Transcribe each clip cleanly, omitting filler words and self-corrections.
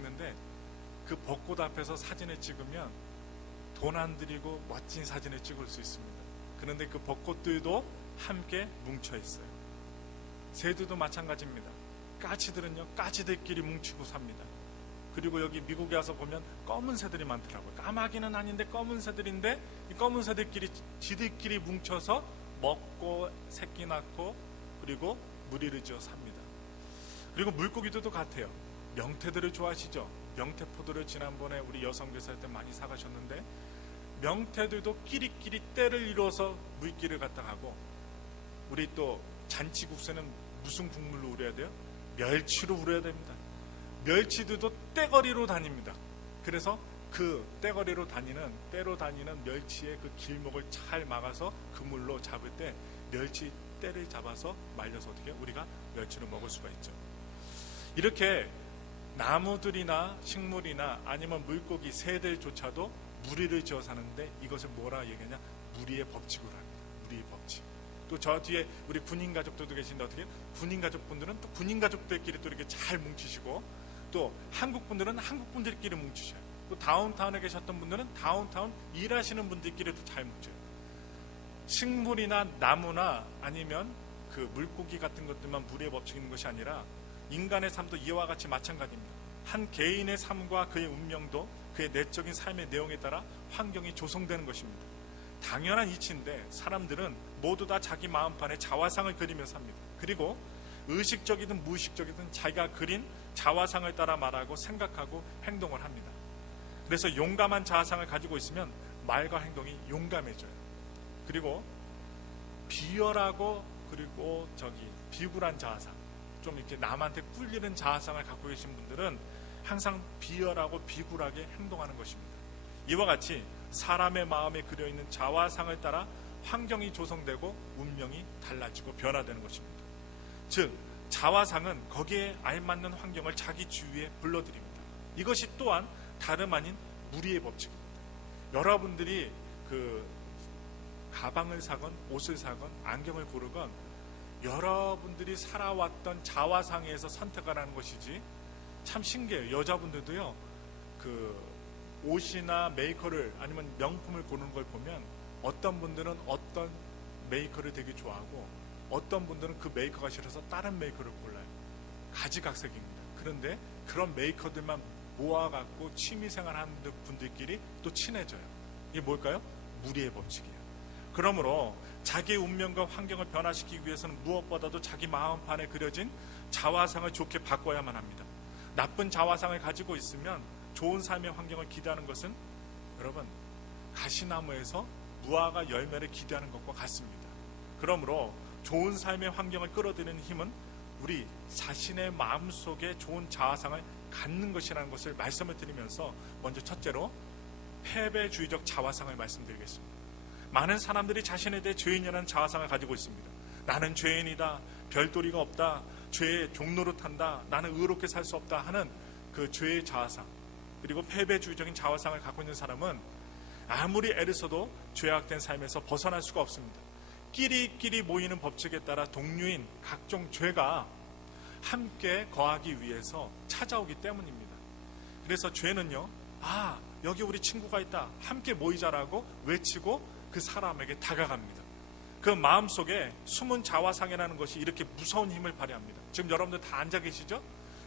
찍는데 그 벚꽃 앞에서 사진을 찍으면 돈 안 들이고 멋진 사진을 찍을 수 있습니다. 그런데 그 벚꽃들도 함께 뭉쳐 있어요. 새들도 마찬가지입니다. 까치들은요, 까치들끼리 뭉치고 삽니다. 그리고 여기 미국에 와서 보면 검은 새들이 많더라고요. 까마귀는 아닌데 검은 새들인데 이 검은 새들끼리 지들끼리 뭉쳐서 먹고 새끼 낳고 그리고 무리를 지어 삽니다. 그리고 물고기들도 같아요. 명태들을 좋아하시죠? 명태포도를 지난번에 우리 여성교사 때 많이 사가셨는데 명태들도 끼리끼리 떼를 이뤄서 물기를 갖다 가고, 우리 또 잔치국수는 무슨 국물로 우려야 돼요? 멸치로 우려야 됩니다. 멸치들도 떼거리로 다닙니다. 그래서 그 떼거리로 다니는 때로 다니는 멸치의 그 길목을 잘 막아서 그물로 잡을 때 멸치 떼를 잡아서 말려서 어떻게 우리가 멸치를 먹을 수가 있죠. 이렇게 나무들이나 식물이나 아니면 물고기, 새들조차도 무리를 지어 사는데 이것을 뭐라 얘기하냐? 무리의 법칙으로 합니다. 무리의 법칙. 또 저 뒤에 우리 군인 가족들도 계신데 어떻게? 군인 가족분들은 또 군인 가족들끼리 또 이렇게 잘 뭉치시고, 또 한국 분들은 한국 분들끼리 뭉치셔요. 또 다운타운에 계셨던 분들은 다운타운 일하시는 분들끼리도 잘 뭉쳐요. 식물이나 나무나 아니면 그 물고기 같은 것들만 무리의 법칙이 있는 것이 아니라 인간의 삶도 이와 같이 마찬가지입니다. 한 개인의 삶과 그의 운명도 그의 내적인 삶의 내용에 따라 환경이 조성되는 것입니다. 당연한 이치인데 사람들은 모두 다 자기 마음판에 자화상을 그리며 삽니다. 그리고 의식적이든 무의식적이든 자기가 그린 자화상을 따라 말하고 생각하고 행동을 합니다. 그래서 용감한 자화상을 가지고 있으면 말과 행동이 용감해져요. 그리고 비열하고 그리고 비굴한 자화상, 좀 이렇게 남한테 꿀리는 자화상을 갖고 계신 분들은 항상 비열하고 비굴하게 행동하는 것입니다. 이와 같이 사람의 마음에 그려있는 자화상을 따라 환경이 조성되고 운명이 달라지고 변화되는 것입니다. 즉 자화상은 거기에 알맞는 환경을 자기 주위에 불러들입니다. 이것이 또한 다름 아닌 무리의 법칙입니다. 여러분들이 그 가방을 사건 옷을 사건 안경을 고르건 여러분들이 살아왔던 자화상에서 선택을 하는 것이지, 참 신기해요. 여자분들도요, 그 옷이나 메이커를 아니면 명품을 고르는 걸 보면 어떤 분들은 어떤 메이커를 되게 좋아하고 어떤 분들은 그 메이커가 싫어서 다른 메이커를 골라요. 가지각색입니다. 그런데 그런 메이커들만 모아갖고 취미생활하는 분들끼리 또 친해져요. 이게 뭘까요? 무리의 법칙이에요. 그러므로 자기의 운명과 환경을 변화시키기 위해서는 무엇보다도 자기 마음판에 그려진 자화상을 좋게 바꿔야만 합니다. 나쁜 자화상을 가지고 있으면 좋은 삶의 환경을 기대하는 것은 여러분 가시나무에서 무화과 열매를 기대하는 것과 같습니다. 그러므로 좋은 삶의 환경을 끌어들이는 힘은 우리 자신의 마음속에 좋은 자화상을 갖는 것이라는 것을 말씀을 드리면서 먼저 첫째로 패배주의적 자화상을 말씀드리겠습니다. 많은 사람들이 자신에 대해 죄인이라는 자화상을 가지고 있습니다. 나는 죄인이다, 별도리가 없다, 죄의 종로로 탄다, 나는 의롭게 살 수 없다 하는 그 죄의 자화상, 그리고 패배주의적인 자화상을 갖고 있는 사람은 아무리 애를 써도 죄악된 삶에서 벗어날 수가 없습니다. 끼리끼리 모이는 법칙에 따라 동류인 각종 죄가 함께 거하기 위해서 찾아오기 때문입니다. 그래서 죄는요, 여기 우리 친구가 있다, 함께 모이자라고 외치고 그 사람에게 다가갑니다. 그 마음속에 숨은 자화상이라는 것이 이렇게 무서운 힘을 발휘합니다. 지금 여러분들 다 앉아 계시죠?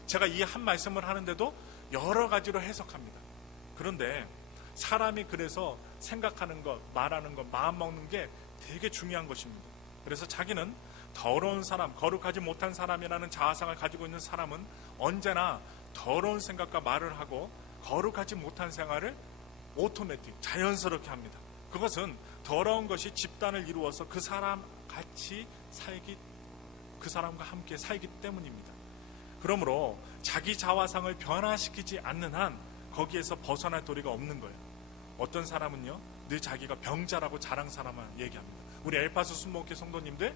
제가 이 한 말씀을 하는데도 여러 가지로 해석합니다. 그런데 사람이 그래서 생각하는 것, 말하는 것, 마음 먹는 게 되게 중요한 것입니다. 그래서 자기는 더러운 사람, 거룩하지 못한 사람이라는 자화상을 가지고 있는 사람은 언제나 더러운 생각과 말을 하고 거룩하지 못한 생활을 오토매틱, 자연스럽게 합니다. 그것은 더러운 것이 집단을 이루어서 그 사람과 함께 살기 때문입니다. 그러므로 자기 자화상을 변화시키지 않는 한 거기에서 벗어날 도리가 없는 거예요. 어떤 사람은요, 늘 자기가 병자라고 자랑 사람을 얘기합니다. 우리 엘파소 순복음교회 성도님들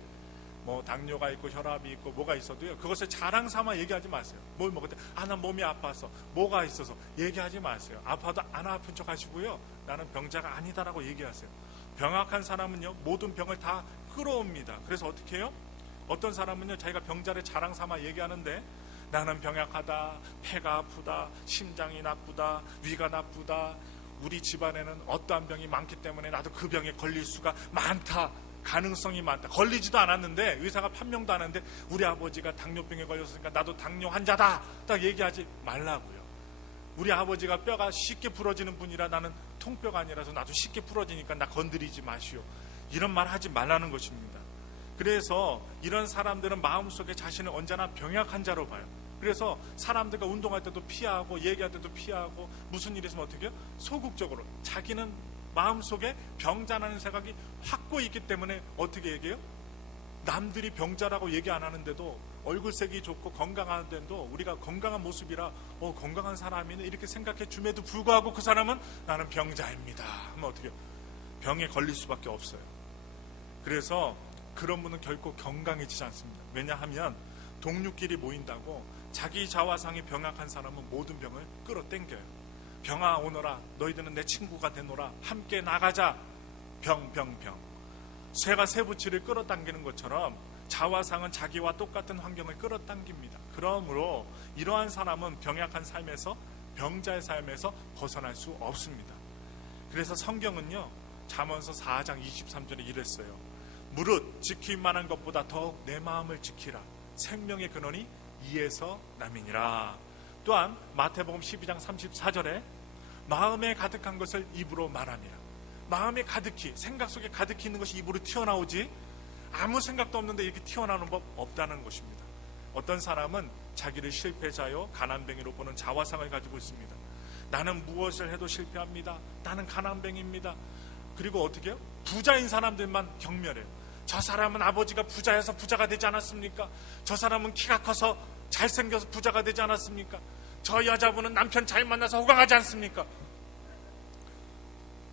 뭐 당뇨가 있고 혈압이 있고 뭐가 있어도요, 그것을 자랑 삼아 얘기하지 마세요. 뭘 먹을 때 난 몸이 아파서 뭐가 있어서 얘기하지 마세요. 아파도 안 아픈 척 하시고요, 나는 병자가 아니다라고 얘기하세요. 병약한 사람은요, 모든 병을 다 끌어옵니다. 그래서 어떻게 해요? 어떤 사람은요, 자기가 병자를 자랑 삼아 얘기하는데 나는 병약하다, 폐가 아프다, 심장이 나쁘다, 위가 나쁘다, 우리 집안에는 어떠한 병이 많기 때문에 나도 그 병에 걸릴 수가 많다, 가능성이 많다. 걸리지도 않았는데, 의사가 판명도 안 했는데 우리 아버지가 당뇨병에 걸렸으니까 나도 당뇨 환자다, 딱 얘기하지 말라고요. 우리 아버지가 뼈가 쉽게 부러지는 분이라 나는 통뼈가 아니라서 나도 쉽게 부러지니까 나 건드리지 마시오, 이런 말 하지 말라는 것입니다. 그래서 이런 사람들은 마음속에 자신을 언제나 병약한 자로 봐요. 그래서 사람들과 운동할 때도 피하고, 얘기할 때도 피하고, 무슨 일이 있으면 어떻게 해요? 소극적으로. 자기는 마음속에 병자라는 생각이 확고 있기 때문에 어떻게 얘기해요? 남들이 병자라고 얘기 안 하는데도, 얼굴색이 좋고 건강한데도 우리가 건강한 모습이라 건강한 사람이네 이렇게 생각해 줌에도 불구하고 그 사람은 나는 병자입니다 하면 어떻게 해요? 병에 걸릴 수밖에 없어요. 그래서 그런 분은 결코 건강해지지 않습니다. 왜냐하면 동료끼리 모인다고 자기 자화상이 병약한 사람은 모든 병을 끌어당겨요. 병아 오너라, 너희들은 내 친구가 되노라, 함께 나가자. 병. 새가 새부치를 끌어당기는 것처럼 자화상은 자기와 똑같은 환경을 끌어당깁니다. 그러므로 이러한 사람은 병약한 삶에서, 병자의 삶에서 벗어날 수 없습니다. 그래서 성경은요, 잠언서 4장 23절에 이랬어요. 무릇 지킬 만한 것보다 더욱 내 마음을 지키라. 생명의 근원이 이에서 남이니라. 또한 마태복음 12장 34절에 마음에 가득한 것을 입으로 말함이라. 마음에 가득히, 생각 속에 가득히 있는 것이 입으로 튀어나오지 아무 생각도 없는데 이렇게 튀어나오는 법 없다는 것입니다. 어떤 사람은 자기를 실패자요 가난뱅이로 보는 자화상을 가지고 있습니다. 나는 무엇을 해도 실패합니다. 나는 가난뱅이입니다. 그리고 어떻게 해요? 부자인 사람들만 경멸해요. 저 사람은 아버지가 부자여서 부자가 되지 않았습니까? 저 사람은 키가 커서 잘생겨서 부자가 되지 않았습니까? 저 여자분은 남편 잘 만나서 호강하지 않습니까?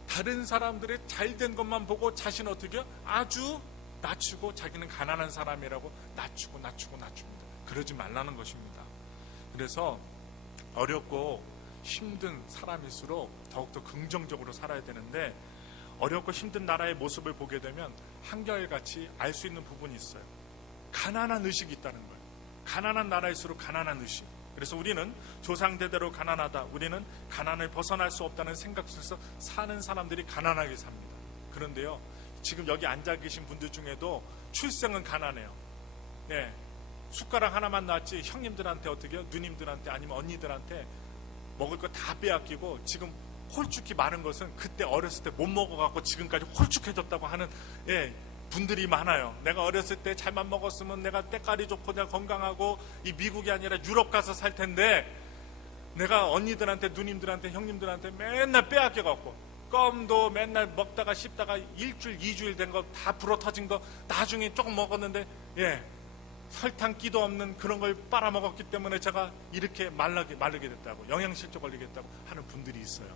다른 사람들의 잘된 것만 보고 자신은 어떻게 해요? 아주 낮추고 자기는 가난한 사람이라고 낮추고 낮춥니다. 그러지 말라는 것입니다. 그래서 어렵고 힘든 사람일수록 더욱더 긍정적으로 살아야 되는데, 어렵고 힘든 나라의 모습을 보게 되면 한결같이 알 수 있는 부분이 있어요. 가난한 의식이 있다는 거예요. 가난한 나라일수록 가난한 의식. 그래서 우리는 조상대대로 가난하다, 우리는 가난을 벗어날 수 없다는 생각 속에서 사는 사람들이 가난하게 삽니다. 그런데요, 지금 여기 앉아 계신 분들 중에도 출생은 가난해요. 네, 숟가락 하나만 낳았지 형님들한테 어떻게 해요? 누님들한테 아니면 언니들한테 먹을 거 다 빼앗기고 지금 홀쭉히 마른 것은 그때 어렸을 때 못 먹어갖고 지금까지 홀쭉해졌다고 하는 분들이 많아요. 내가 어렸을 때 잘만 먹었으면 내가 때깔이 좋고 내가 건강하고 이 미국이 아니라 유럽 가서 살 텐데, 내가 언니들한테 누님들한테 형님들한테 맨날 빼앗겨갖고 껌도 맨날 먹다가 씹다가 일주일 2주일 된 거 다 불어 터진 거 나중에 조금 먹었는데 설탕 끼도 없는 그런 걸 빨아먹었기 때문에 제가 이렇게 마르게 됐다고, 영양실조 걸리게 됐다고 하는 분들이 있어요.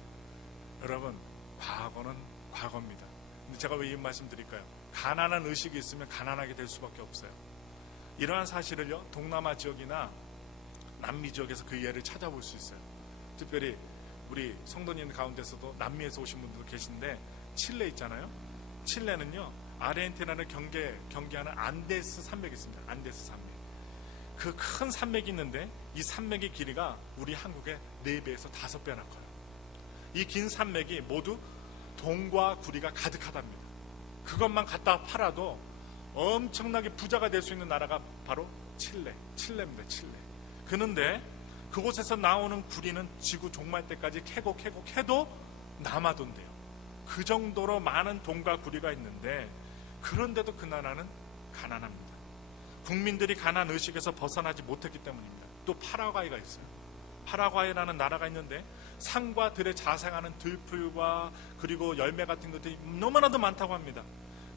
여러분, 과거는 과거입니다. 근데 제가 왜 이 말씀 드릴까요? 가난한 의식이 있으면 가난하게 될 수밖에 없어요. 이러한 사실을요, 동남아 지역이나 남미 지역에서 그 예를 찾아볼 수 있어요. 특별히 우리 성도님 가운데서도 남미에서 오신 분들도 계신데, 칠레 있잖아요. 칠레는요, 아르헨티나를 경계하는 안데스 산맥이 있습니다. 안데스 산맥. 그 큰 산맥이 있는데 이 산맥의 길이가 우리 한국의 4배에서 5배나 커요. 이 긴 산맥이 모두 동과 구리가 가득하답니다. 그것만 갖다 팔아도 엄청나게 부자가 될 수 있는 나라가 바로 칠레입니다. 칠레. 그런데 그곳에서 나오는 구리는 지구 종말 때까지 캐도 남아돈대요. 그 정도로 많은 동과 구리가 있는데, 그런데도 그 나라는 가난합니다. 국민들이 가난 의식에서 벗어나지 못했기 때문입니다. 또 파라과이가 있어요. 파라과이라는 나라가 있는데 산과 들에 자생하는 들풀과 그리고 열매 같은 것들이 너무나도 많다고 합니다.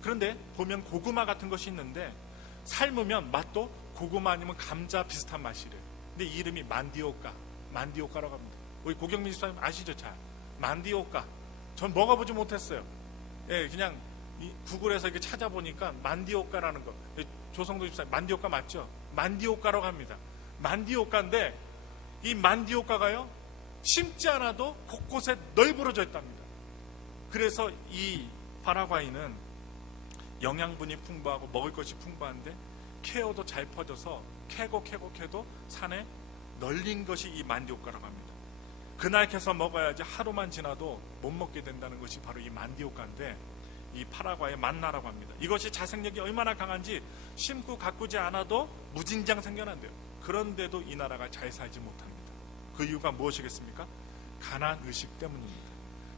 그런데 보면 고구마 같은 것이 있는데 삶으면 맛도 고구마 아니면 감자 비슷한 맛이래요. 근데 이름이 만디오카라고 합니다. 우리 고경민 집사님 아시죠? 잘 만디오카. 전 먹어보지 못했어요. 그냥 구글에서 이렇게 찾아보니까 만디오카라는 거, 조성도 집사님 만디오카 맞죠? 만디오카라고 합니다. 만디오카인데 이 만디오카가요, 심지 않아도 곳곳에 널브러져 있답니다. 그래서 이 파라과이는 영양분이 풍부하고 먹을 것이 풍부한데 케어도 잘 퍼져서 캐도 산에 널린 것이 이 만디옥가라고 합니다. 그날 캐서 먹어야지 하루만 지나도 못 먹게 된다는 것이 바로 이 만디옥가인데, 이 파라과이의 만나라고 합니다. 이것이 자생력이 얼마나 강한지 심고 가꾸지 않아도 무진장 생겨난대요. 그런데도 이 나라가 잘 살지 못합니다. 그 이유가 무엇이겠습니까? 가난 의식 때문입니다.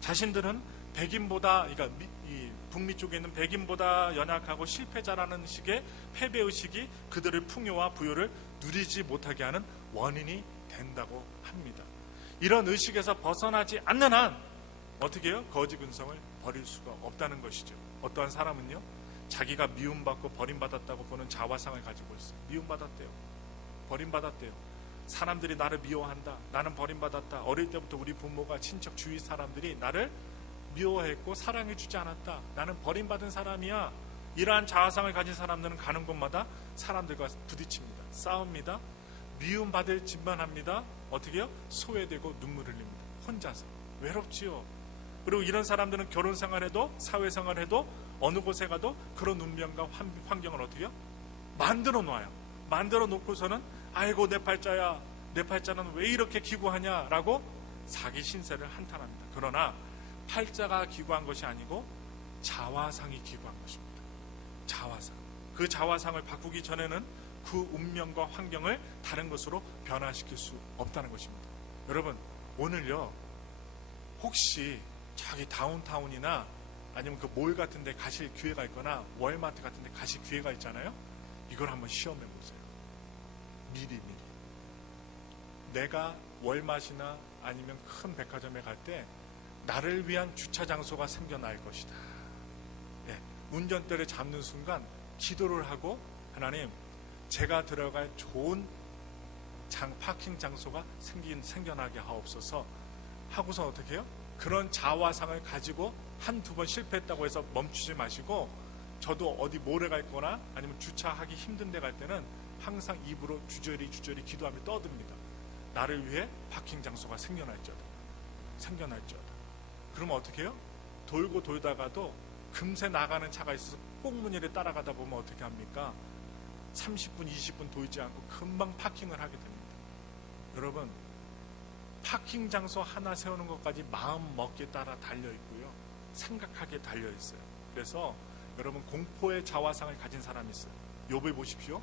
자신들은 백인보다, 그러니까 이 북미 쪽에 있는 백인보다 연약하고 실패자라는 식의 패배 의식이 그들의 풍요와 부여를 누리지 못하게 하는 원인이 된다고 합니다. 이런 의식에서 벗어나지 않는 한 어떻게 해요? 거짓 근성을 버릴 수가 없다는 것이죠. 어떠한 사람은요, 자기가 미움받고 버림받았다고 보는 자화상을 가지고 있어요. 미움받았대요. 버림받았대요. 사람들이 나를 미워한다. 나는 버림받았다. 어릴 때부터 우리 부모가, 친척, 주위 사람들이 나를 미워했고 사랑해주지 않았다. 나는 버림받은 사람이야. 이러한 자화상을 가진 사람들은 가는 곳마다 사람들과 부딪힙니다. 싸웁니다. 미움받을 짓만 합니다. 어떻게 해요? 소외되고 눈물 흘립니다. 혼자서. 외롭지요. 그리고 이런 사람들은 결혼 생활해도 사회생활해도 어느 곳에 가도 그런 운명과 환경을 어떻게 해요? 만들어 놔요. 만들어 놓고서는 아이고 내 팔자야, 내 팔자는 왜 이렇게 기구하냐 라고 자기 신세를 한탄합니다. 그러나 팔자가 기구한 것이 아니고 자화상이 기구한 것입니다. 자화상. 그 자화상을 바꾸기 전에는 그 운명과 환경을 다른 것으로 변화시킬 수 없다는 것입니다. 여러분, 오늘요, 혹시 저기 다운타운이나 아니면 그 몰 같은 데 가실 기회가 있거나 월마트 같은 데 가실 기회가 있잖아요. 이걸 한번 시험해 보세요. 미리. 내가 월마트나 아니면 큰 백화점에 갈 때 나를 위한 주차 장소가 생겨날 것이다. 네, 운전대를 잡는 순간 기도를 하고, 하나님, 제가 들어갈 좋은 파킹 장소가 생겨나게 하옵소서 하고서 어떻게 해요? 그런 자화상을 가지고 한두 번 실패했다고 해서 멈추지 마시고, 저도 어디 몰에 갈 거나 아니면 주차하기 힘든 데 갈 때는 항상 입으로 주저리 기도하며 떠듭니다. 나를 위해 파킹 장소가 생겨날지어다. 그러면 어떻게 해요? 돌고 돌다가도 금세 나가는 차가 있어서 꽁무니를 따라가다 보면 어떻게 합니까? 30분, 20분 돌지 않고 금방 파킹을 하게 됩니다. 여러분, 파킹 장소 하나 세우는 것까지 마음 먹기에 따라 달려있고요. 생각하기에 달려있어요. 그래서 여러분, 공포의 자화상을 가진 사람이 있어요. 욥을 보십시오.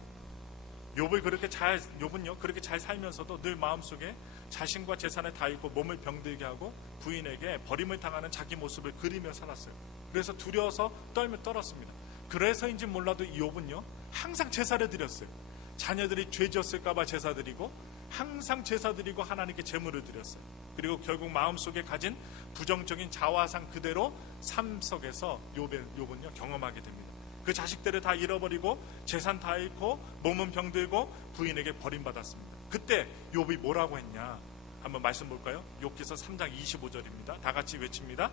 욥은요, 그렇게 잘 살면서도 늘 마음속에 자신과 재산을 다 잃고 몸을 병들게 하고 부인에게 버림을 당하는 자기 모습을 그리며 살았어요. 그래서 두려워서 떨었습니다. 그래서인지 몰라도 이 욥은요, 항상 제사를 드렸어요. 자녀들이 죄 지었을까봐 제사 드리고, 항상 제사 드리고 하나님께 제물을 드렸어요. 그리고 결국 마음속에 가진 부정적인 자화상 그대로 삶 속에서 욥은요, 경험하게 됩니다. 그 자식들을 다 잃어버리고 재산 다 잃고 몸은 병들고 부인에게 버림받았습니다. 그때 욥이 뭐라고 했냐? 한번 말씀 볼까요? 욥기서 3장 25절입니다. 다 같이 외칩니다.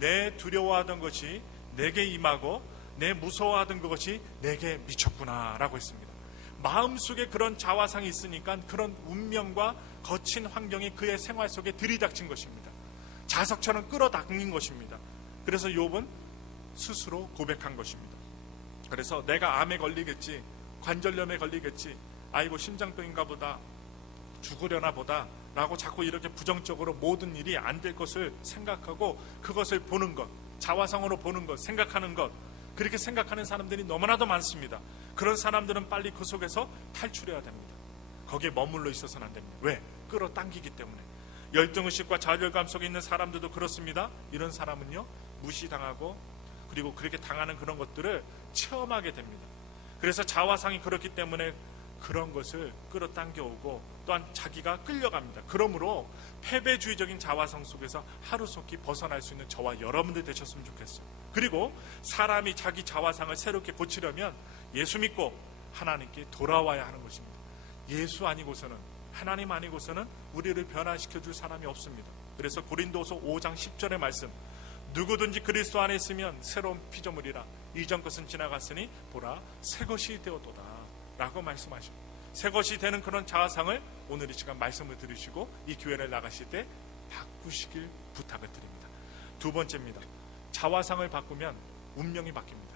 내 두려워하던 것이 내게 임하고 내 무서워하던 그것이 내게 미쳤구나 라고 했습니다. 마음속에 그런 자화상이 있으니까 그런 운명과 거친 환경이 그의 생활 속에 들이닥친 것입니다. 자석처럼 끌어당긴 것입니다. 그래서 욥은 스스로 고백한 것입니다. 그래서 내가 암에 걸리겠지, 관절염에 걸리겠지, 아이고 심장병인가 보다, 죽으려나 보다 라고 자꾸 이렇게 부정적으로 모든 일이 안 될 것을 생각하고 그것을 보는 것, 자화상으로 보는 것, 생각하는 것, 그렇게 생각하는 사람들이 너무나도 많습니다. 그런 사람들은 빨리 그 속에서 탈출해야 됩니다. 거기에 머물러 있어서는 안 됩니다. 왜? 끌어당기기 때문에. 열등의식과 좌절감 속에 있는 사람들도 그렇습니다. 이런 사람은요, 무시당하고 그리고 그렇게 당하는 그런 것들을 체험하게 됩니다. 그래서 자화상이 그렇기 때문에 그런 것을 끌어당겨 오고 또한 자기가 끌려갑니다. 그러므로 패배주의적인 자화상 속에서 하루속히 벗어날 수 있는 저와 여러분들 되셨으면 좋겠어요. 그리고 사람이 자기 자화상을 새롭게 고치려면 예수 믿고 하나님께 돌아와야 하는 것입니다. 예수 아니고서는, 하나님 아니고서는 우리를 변화시켜줄 사람이 없습니다. 그래서 고린도서 5장 10절의 말씀, 누구든지 그리스도 안에 있으면 새로운 피조물이라, 이전 것은 지나갔으니 보라 새것이 되었도다 라고 말씀하십니다. 새것이 되는 그런 자화상을 오늘 이 시간 말씀을 들으시고 이 교회를 나가실 때 바꾸시길 부탁을 드립니다. 두 번째입니다. 자화상을 바꾸면 운명이 바뀝니다.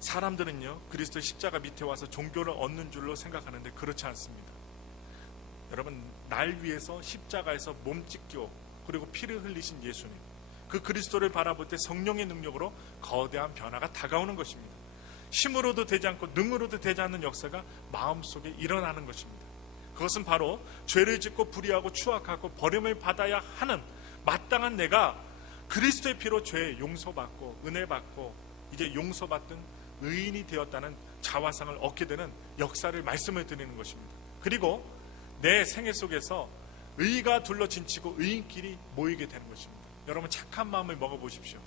사람들은요, 그리스도의 십자가 밑에 와서 종교를 얻는 줄로 생각하는데 그렇지 않습니다. 여러분, 날 위해서 십자가에서 몸 찢기고 그리고 피를 흘리신 예수님, 그 그리스도를 바라볼 때 성령의 능력으로 거대한 변화가 다가오는 것입니다. 힘으로도 되지 않고 능으로도 되지 않는 역사가 마음속에 일어나는 것입니다. 그것은 바로 죄를 짓고 불의하고 추악하고 버림을 받아야 하는 마땅한 내가 그리스도의 피로 죄 용서받고 은혜 받고 이제 용서받던 의인이 되었다는 자화상을 얻게 되는 역사를 말씀을 드리는 것입니다. 그리고 내 생애 속에서 의가 둘러진치고 의인끼리 모이게 되는 것입니다. 여러분, 착한 마음을 먹어보십시오.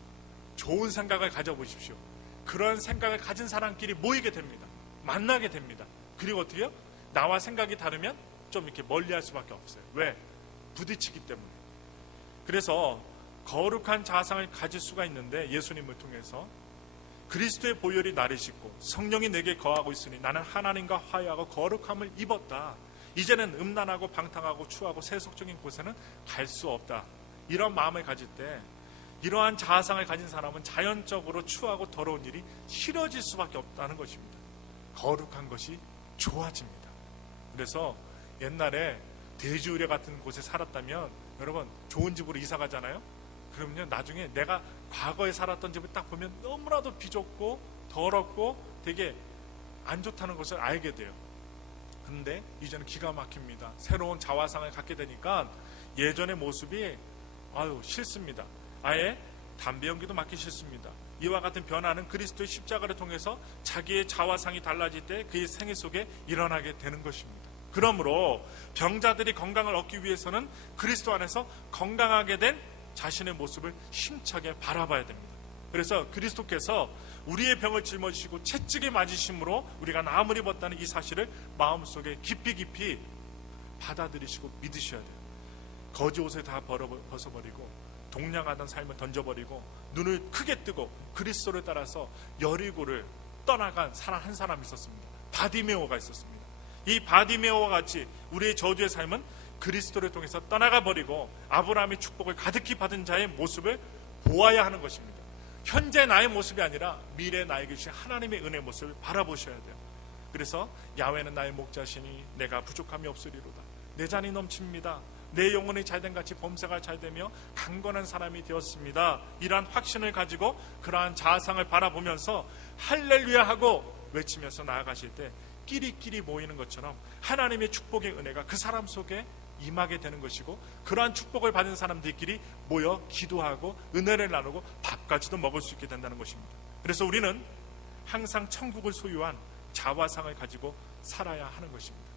좋은 생각을 가져보십시오. 그런 생각을 가진 사람끼리 모이게 됩니다. 만나게 됩니다. 그리고 어떻게 해요? 나와 생각이 다르면 좀 이렇게 멀리할 수밖에 없어요. 왜? 부딪히기 때문에. 그래서 거룩한 자상을 가질 수가 있는데, 예수님을 통해서 그리스도의 보혈이 나를 싣고 성령이 내게 거하고 있으니 나는 하나님과 화해하고 거룩함을 입었다. 이제는 음란하고 방탕하고 추하고 세속적인 곳에는 갈 수 없다. 이런 마음을 가질 때, 이러한 자아상을 가진 사람은 자연적으로 추하고 더러운 일이 싫어질 수밖에 없다는 것입니다. 거룩한 것이 좋아집니다. 그래서 옛날에 대주의례 같은 곳에 살았다면, 여러분, 좋은 집으로 이사 가잖아요. 그러면 나중에 내가 과거에 살았던 집을 딱 보면 너무나도 비좁고 더럽고 되게 안 좋다는 것을 알게 돼요. 근데 이제는 기가 막힙니다. 새로운 자화상을 갖게 되니까 예전의 모습이 싫습니다. 아예 담배 연기도 맡기 싫습니다. 이와 같은 변화는 그리스도의 십자가를 통해서 자기의 자화상이 달라질 때 그의 생애 속에 일어나게 되는 것입니다. 그러므로 병자들이 건강을 얻기 위해서는 그리스도 안에서 건강하게 된 자신의 모습을 힘차게 바라봐야 됩니다. 그래서 그리스도께서 우리의 병을 짊어지시고 채찍에 맞으심으로 우리가 나음을 입었다는 이 사실을 마음속에 깊이 받아들이시고 믿으셔야 돼요. 거지 옷을 다 벗어버리고 동냥하던 삶을 던져버리고 눈을 크게 뜨고 그리스도를 따라서 여리고를 떠나간 사람 한 사람이 있었습니다. 바디메오가 있었습니다. 이 바디메오와 같이 우리의 저주의 삶은 그리스도를 통해서 떠나가 버리고 아브라함의 축복을 가득히 받은 자의 모습을 보아야 하는 것입니다. 현재 나의 모습이 아니라 미래 나에게 주신 하나님의 은혜의 모습을 바라보셔야 돼요. 그래서 야훼는 나의 목자시니 내가 부족함이 없으리로다. 내 잔이 넘칩니다. 내 영혼이 잘된 같이 범사가 잘되며 강건한 사람이 되었습니다. 이러한 확신을 가지고 그러한 자아상을 바라보면서 할렐루야 하고 외치면서 나아가실 때 끼리끼리 모이는 것처럼 하나님의 축복의 은혜가 그 사람 속에 임하게 되는 것이고, 그러한 축복을 받은 사람들끼리 모여 기도하고 은혜를 나누고 밥까지도 먹을 수 있게 된다는 것입니다. 그래서 우리는 항상 천국을 소유한 자화상을 가지고 살아야 하는 것입니다.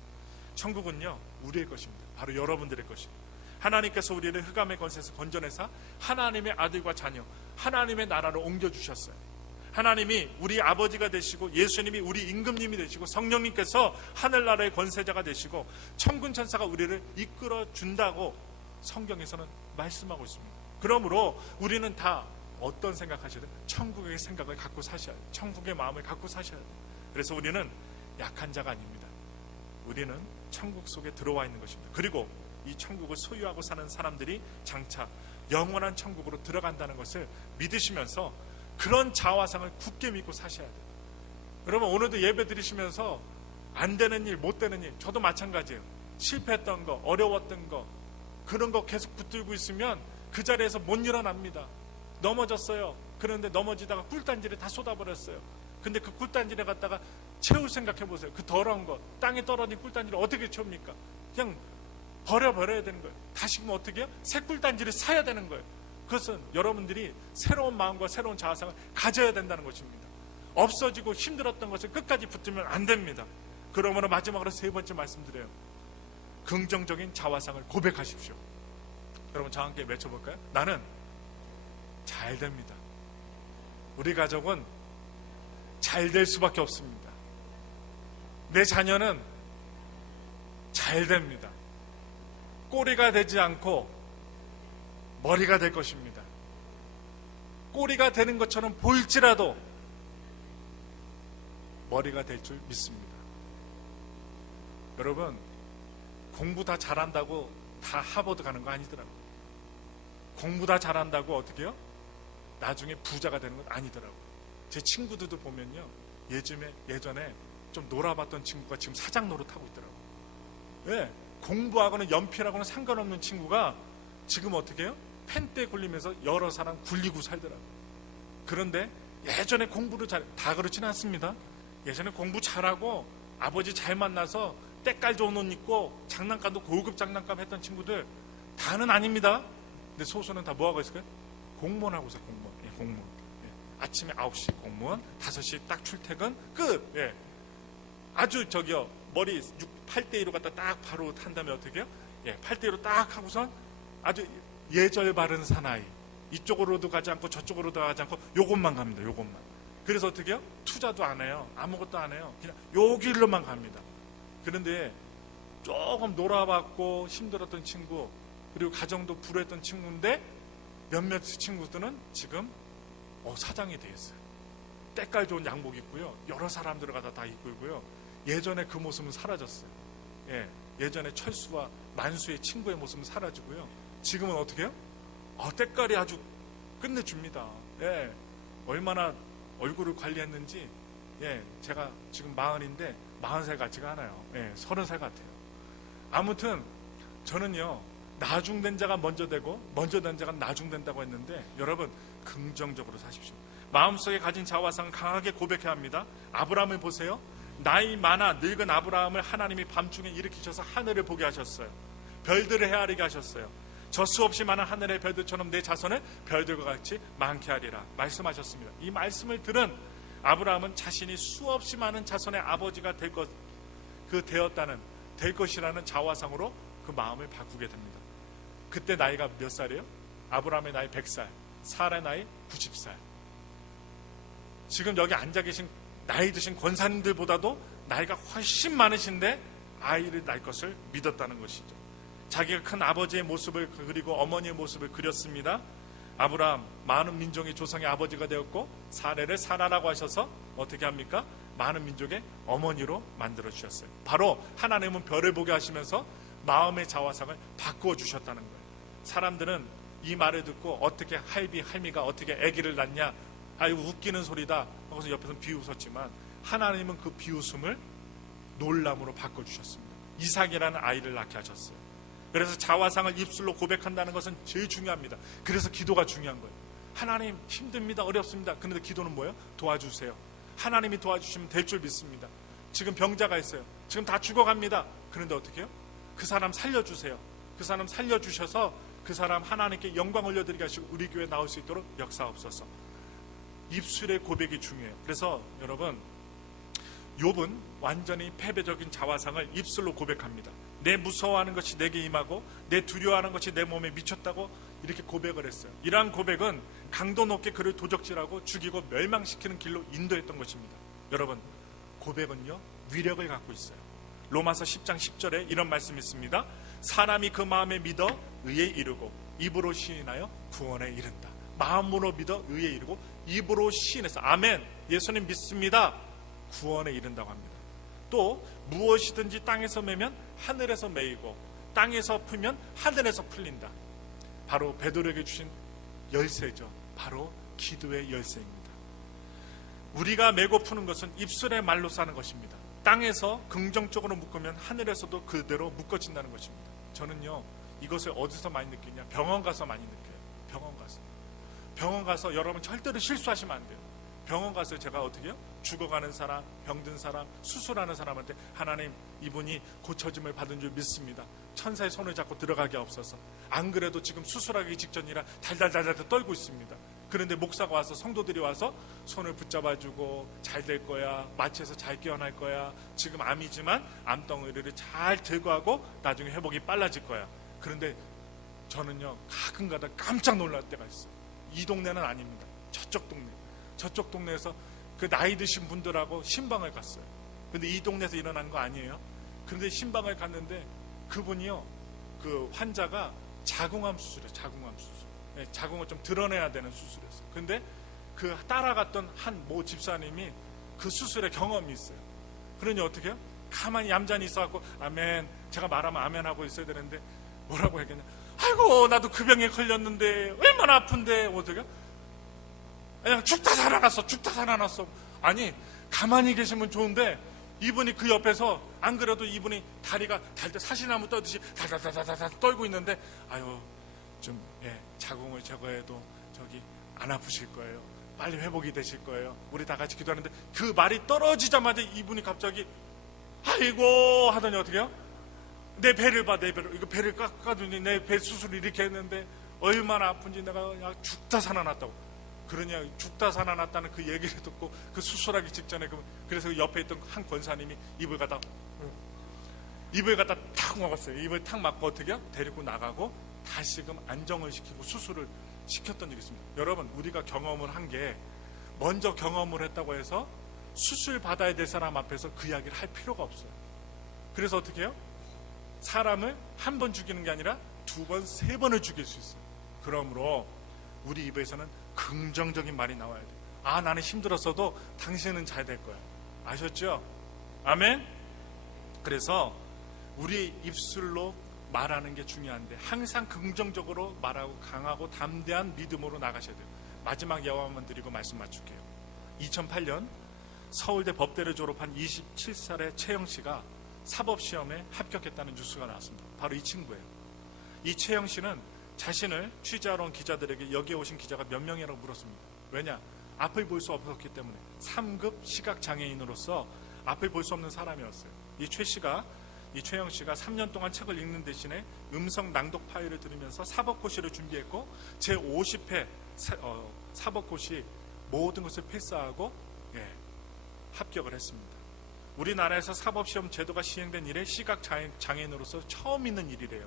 천국은요, 우리의 것입니다. 바로 여러분들의 것입니다. 하나님께서 우리를 흑암의 권세에서 건져내사 하나님의 아들과 자녀, 하나님의 나라로 옮겨주셨어요. 하나님이 우리 아버지가 되시고 예수님이 우리 임금님이 되시고 성령님께서 하늘나라의 권세자가 되시고 천군 천사가 우리를 이끌어 준다고 성경에서는 말씀하고 있습니다. 그러므로 우리는 다 어떤 생각하셔야 돼요? 천국의 생각을 갖고 사셔야 돼요. 천국의 마음을 갖고 사셔야 돼요. 그래서 우리는 약한 자가 아닙니다. 우리는 천국 속에 들어와 있는 것입니다. 그리고 이 천국을 소유하고 사는 사람들이 장차 영원한 천국으로 들어간다는 것을 믿으시면서 그런 자화상을 굳게 믿고 사셔야 돼요. 여러분, 오늘도 예배 드리시면서 안 되는 일, 못 되는 일, 저도 마찬가지예요. 실패했던 거, 어려웠던 거, 그런 거 계속 붙들고 있으면 그 자리에서 못 일어납니다. 넘어졌어요. 그런데 넘어지다가 꿀단지를 다 쏟아버렸어요. 근데 그 꿀단지를 갖다가 채울 생각해보세요. 그 더러운 거, 땅에 떨어진 꿀단지를 어떻게 채웁니까? 그냥 버려야 되는 거예요. 다시 그럼 어떻게 해요? 새 꿀단지를 사야 되는 거예요. 그것은 여러분들이 새로운 마음과 새로운 자아상을 가져야 된다는 것입니다. 없어지고 힘들었던 것을 끝까지 붙들면 안 됩니다. 그러므로 마지막으로 세 번째 말씀드려요. 긍정적인 자아상을 고백하십시오. 여러분, 저와 함께 외쳐볼까요? 나는 잘 됩니다. 우리 가족은 잘 될 수밖에 없습니다. 내 자녀는 잘 됩니다. 꼬리가 되지 않고 머리가 될 것입니다. 꼬리가 되는 것처럼 보일지라도 머리가 될 줄 믿습니다. 여러분, 공부 다 잘한다고 다 하버드 가는 거 아니더라고요. 공부 다 잘한다고 어떻게 해요? 나중에 부자가 되는 건 아니더라고요. 제 친구들도 보면요, 예전에 좀 놀아봤던 친구가 지금 사장 노릇하고 있더라고요. 왜? 공부하고는 연필하고는 상관없는 친구가 지금 어떻게 해요? 펜대에 굴리면서 여러 사람 굴리고 살더라고요. 그런데 예전에 공부를 다 그렇지는 않습니다. 예전에 공부 잘하고 아버지 잘 만나서 때깔 좋은 옷 입고 장난감도 고급 장난감 했던 친구들 다는 아닙니다. 근데 소수는 다 뭐하고 있을까요? 공무원 하고 있어요. 공무원. 예, 공무원. 예. 아침에 9시 공무원, 5시 딱 출퇴근 끝. 예. 아주 머리 8대2로 갖다 딱 바로 탄 다음에 어떻게 해요? 예, 8대2로 딱 하고선 아주 예절 바른 사나이. 이쪽으로도 가지 않고 저쪽으로도 가지 않고 요것만 갑니다. 요것만. 그래서 어떻게 해요? 투자도 안 해요. 아무것도 안 해요. 그냥 요 길로만 갑니다. 그런데 조금 놀아봤고 힘들었던 친구, 그리고 가정도 불우했던 친구인데 몇몇 친구들은 지금 사장이 되었어요. 때깔 좋은 양복 입고요. 여러 사람들을 갖다 다 입고 있고요. 예전에 그 모습은 사라졌어요. 예, 예전에 철수와 만수의 친구의 모습은 사라지고요. 지금은 어떻게 해요? 때깔이 아주 끝내줍니다. 예, 얼마나 얼굴을 관리했는지. 예, 제가 지금 40인데 40살 같지가 않아요. 예, 30살 같아요. 아무튼 저는요, 나중된 자가 먼저 되고 먼저 된 자가 나중된다고 했는데, 여러분 긍정적으로 사십시오. 마음속에 가진 자화상을 강하게 고백해야 합니다. 아브라함을 보세요. 나이 많아 늙은 아브라함을 하나님이 밤중에 일으키셔서 하늘을 보게 하셨어요. 별들을 헤아리게 하셨어요. 저 수없이 많은 하늘의 별들처럼 내 자손을 별들과 같이 많게 하리라 말씀하셨습니다. 이 말씀을 들은 아브라함은 자신이 수없이 많은 자손의 아버지가 될 것이라는 자화상으로 그 마음을 바꾸게 됩니다. 그때 나이가 몇 살이에요? 아브라함의 나이 100살, 사라의 나이 90살. 지금 여기 앉아 계신 나이 드신 권사님들보다도 나이가 훨씬 많으신데 아이를 낳을 것을 믿었다는 것이죠. 자기가 큰 아버지의 모습을 그리고 어머니의 모습을 그렸습니다. 아브라함, 많은 민족의 조상의 아버지가 되었고, 사례를 사라라고 하셔서 어떻게 합니까? 많은 민족의 어머니로 만들어 주셨어요. 바로 하나님은 별을 보게 하시면서 마음의 자화상을 바꾸어 주셨다는 거예요. 사람들은 이 말을 듣고 어떻게 할미가 어떻게 아기를 낳냐, 아유 웃기는 소리다 하고서 옆에서 비웃었지만, 하나님은 그 비웃음을 놀람으로 바꿔주셨습니다. 이삭이라는 아이를 낳게 하셨어요. 그래서 자화상을 입술로 고백한다는 것은 제일 중요합니다. 그래서 기도가 중요한 거예요. 하나님 힘듭니다, 어렵습니다. 그런데 기도는 뭐예요? 도와주세요. 하나님이 도와주시면 될 줄 믿습니다. 지금 병자가 있어요. 지금 다 죽어갑니다. 그런데 어떻게 해요? 그 사람 살려주세요. 그 사람 살려주셔서 그 사람 하나님께 영광 올려드리게 하시고 우리 교회에 나올 수 있도록 역사하옵소서. 입술의 고백이 중요해요. 그래서 여러분, 욥은 완전히 패배적인 자화상을 입술로 고백합니다. 내 무서워하는 것이 내게 임하고 내 두려워하는 것이 내 몸에 미쳤다고 이렇게 고백을 했어요. 이러한 고백은 강도 높게 그를 도적질하고 죽이고 멸망시키는 길로 인도했던 것입니다. 여러분, 고백은요 위력을 갖고 있어요. 로마서 10장 10절에 이런 말씀이 있습니다. 사람이 그 마음에 믿어 의에 이르고 입으로 시인하여 구원에 이른다. 마음으로 믿어 의에 이르고 입으로 시인해서 아멘, 예수님 믿습니다, 구원에 이른다고 합니다. 또 무엇이든지 땅에서 매면 하늘에서 매이고 땅에서 풀면 하늘에서 풀린다. 바로 베드로에게 주신 열쇠죠. 바로 기도의 열쇠입니다. 우리가 메고 푸는 것은 입술의 말로 사는 것입니다. 땅에서 긍정적으로 묶으면 하늘에서도 그대로 묶어진다는 것입니다. 저는요 이것을 어디서 많이 느끼냐, 병원 가서 많이 느껴요. 병원 가서 여러분 절대로 실수하시면 안 돼요. 병원 가서 제가 어떻게 해요? 죽어가는 사람, 병든 사람, 수술하는 사람한테 하나님 이분이 고쳐짐을 받은 줄 믿습니다. 천사의 손을 잡고 들어가게 없어서. 안 그래도 지금 수술하기 직전이라 달달달달 떨고 있습니다. 그런데 목사가 와서, 성도들이 와서 손을 붙잡아주고 잘 될 거야, 마취해서 잘 깨어날 거야, 지금 암이지만 암덩어리를 잘 제거하고 나중에 회복이 빨라질 거야. 그런데 저는요 가끔가다 깜짝 놀랄 때가 있어요. 이 동네는 아닙니다. 저쪽 동네에서 그 나이 드신 분들하고 신방을 갔어요. 근데 이 동네에서 일어난 거 아니에요. 그런데 신방을 갔는데 그분이요, 그 환자가 자궁암 수술이에요. 자궁암 수술. 네, 자궁을 좀 드러내야 되는 수술이었어요. 근데 그 따라갔던 한 모 집사님이 그 수술에 경험이 있어요. 그러니 어떻게 해요? 가만히 얌전히 있어갖고 아멘, 제가 말하면 아멘 하고 있어야 되는데 뭐라고 했겠냐, 아이고 나도 그 병에 걸렸는데 얼마나 아픈데 어떻게 그냥 죽다 살아났어. 아니 가만히 계시면 좋은데 이분이 그 옆에서 안 그래도 이분이 다리가 달달 사시나무 떠듯이 달달달달달 떨고 있는데 아유 좀 자궁을 제거해도 저기 안 아프실 거예요. 빨리 회복이 되실 거예요. 우리 다 같이 기도하는데 그 말이 떨어지자마자 이분이 갑자기 아이고 하더니 어떻게 해요? 내 배를 봐, 내 배를. 이거 배를 깎아두니 내 배 수술을 이렇게 했는데 얼마나 아픈지 내가 그냥 죽다 살아났다고. 그러냐, 죽다 살아났다는 그 얘기를 듣고 그 수술하기 직전에 그래서 그 옆에 있던 한 권사님이 입을 갖다 탁 먹었어요. 입을 탁 맞고 어떻게 해요? 데리고 나가고 다시금 안정을 시키고 수술을 시켰던 일이 있습니다. 여러분, 우리가 경험을 한 게 먼저 경험을 했다고 해서 수술 받아야 될 사람 앞에서 그 이야기를 할 필요가 없어요. 그래서 어떻게 해요? 사람을 한 번 죽이는 게 아니라 두 번, 세 번을 죽일 수 있어요. 그러므로 우리 입에서는 긍정적인 말이 나와야 돼요. 아, 나는 힘들었어도 당신은 잘 될 거야. 아셨죠? 아멘? 그래서 우리 입술로 말하는 게 중요한데 항상 긍정적으로 말하고 강하고 담대한 믿음으로 나가셔야 돼요. 마지막 예화만 드리고 말씀 맞출게요. 2008년 서울대 법대를 졸업한 27살의 채영 씨가 사법시험에 합격했다는 뉴스가 나왔습니다. 바로 이 친구예요. 이 채영 씨는 자신을 취재하러 온 기자들에게 여기에 오신 기자가 몇 명이라고 물었습니다. 왜냐? 앞을 볼 수 없었기 때문에 3급 시각장애인으로서 앞을 볼 수 없는 사람이었어요. 이 최영 씨가 3년 동안 책을 읽는 대신에 음성 낭독 파일을 들으면서 사법고시를 준비했고 제50회 사법고시 모든 것을 패스하고 합격을 했습니다. 우리나라에서 사법시험 제도가 시행된 이래 시각장애인으로서 처음 있는 일이래요.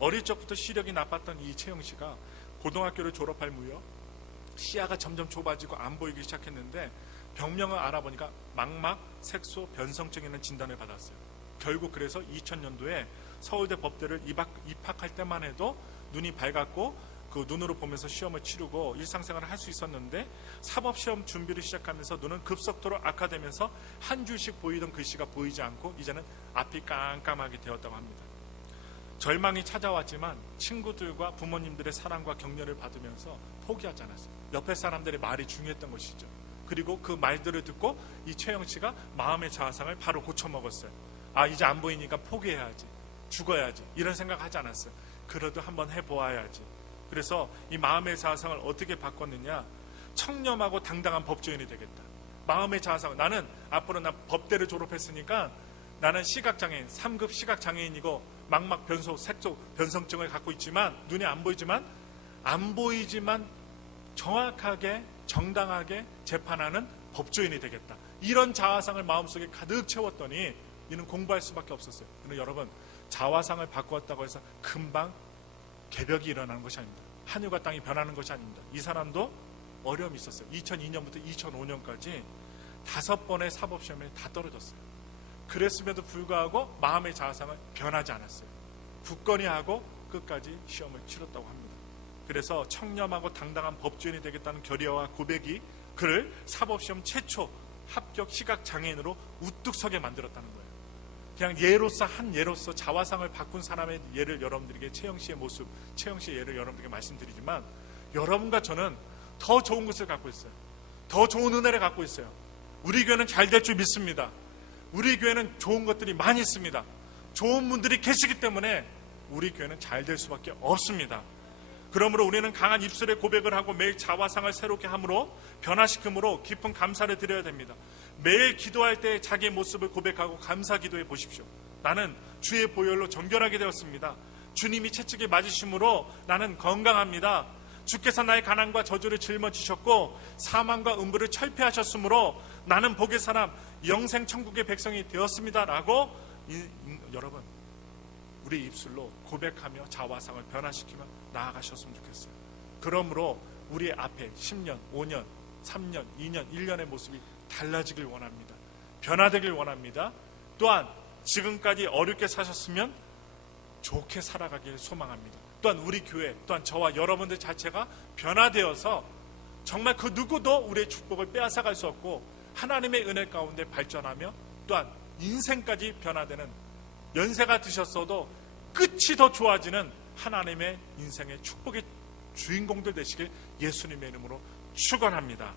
어릴 적부터 시력이 나빴던 이 채영 씨가 고등학교를 졸업할 무렵 시야가 점점 좁아지고 안 보이기 시작했는데 병명을 알아보니까 망막 색소 변성증이라는 진단을 받았어요. 결국 그래서 2000년도에 서울대 법대를 입학할 때만 해도 눈이 밝았고 그 눈으로 보면서 시험을 치르고 일상생활을 할 수 있었는데 사법시험 준비를 시작하면서 눈은 급속도로 악화되면서 한 줄씩 보이던 글씨가 보이지 않고 이제는 앞이 깜깜하게 되었다고 합니다. 절망이 찾아왔지만 친구들과 부모님들의 사랑과 격려를 받으면서 포기하지 않았어요. 옆에 사람들의 말이 중요했던 것이죠. 그리고 그 말들을 듣고 이 최영 씨가 마음의 자아상을 바로 고쳐먹었어요. 아, 이제 안 보이니까 포기해야지, 죽어야지, 이런 생각하지 않았어요. 그래도 한번 해보아야지. 그래서 이 마음의 자아상을 어떻게 바꿨느냐? 청렴하고 당당한 법조인이 되겠다. 마음의 자아상, 나는 앞으로 나 법대를 졸업했으니까 나는 시각장애인, 3급 시각장애인이고 망막 변소, 색소 변성증을 갖고 있지만 눈이 안 보이지만 정확하게 정당하게 재판하는 법조인이 되겠다. 이런 자아상을 마음속에 가득 채웠더니 이는 공부할 수밖에 없었어요. 그런데 여러분, 자아상을 바꾸었다고 해서 금방 개벽이 일어나는 것이 아닙니다. 하늘과 땅이 변하는 것이 아닙니다. 이 사람도 어려움이 있었어요. 2002년부터 2005년까지 5번의 사법시험에 다 떨어졌어요. 그랬음에도 불구하고 마음의 자아상을 변하지 않았어요. 굳건히 하고 끝까지 시험을 치렀다고 합니다. 그래서 청렴하고 당당한 법조인이 되겠다는 결의와 고백이 그를 사법시험 최초 합격 시각장애인으로 우뚝 서게 만들었다는 거예요. 그냥 한 예로서 자화상을 바꾼 사람의 예를 여러분들에게 채영 씨의 모습, 채영 씨의 예를 여러분들에게 말씀드리지만 여러분과 저는 더 좋은 것을 갖고 있어요. 더 좋은 은혜를 갖고 있어요. 우리 교회는 잘 될 줄 믿습니다. 우리 교회는 좋은 것들이 많이 있습니다. 좋은 분들이 계시기 때문에 우리 교회는 잘 될 수밖에 없습니다. 그러므로 우리는 강한 입술의 고백을 하고 매일 자화상을 새롭게 함으로 변화시킴으로 깊은 감사를 드려야 됩니다. 매일 기도할 때 자기의 모습을 고백하고 감사 기도해 보십시오. 나는 주의 보혈로 정결하게 되었습니다. 주님이 채찍에 맞으심으로 나는 건강합니다. 주께서 나의 가난과 저주를 짊어지셨고 사망과 음부를 철폐하셨으므로 나는 복의 사람 영생 천국의 백성이 되었습니다. 라고 여러분, 우리 입술로 고백하며 자화상을 변화시키며 나아가셨으면 좋겠어요. 그러므로 우리 앞에 10년, 5년, 3년, 2년, 1년의 모습이 달라지길 원합니다. 변화되길 원합니다. 또한 지금까지 어렵게 사셨으면 좋게 살아가길 소망합니다. 또한 우리 교회, 또한 저와 여러분들 자체가 변화되어서 정말 그 누구도 우리의 축복을 빼앗아갈 수 없고 하나님의 은혜 가운데 발전하며 또한 인생까지 변화되는, 연세가 드셨어도 끝이 더 좋아지는 하나님의 인생의 축복의 주인공들 되시길 예수님의 이름으로 축원합니다.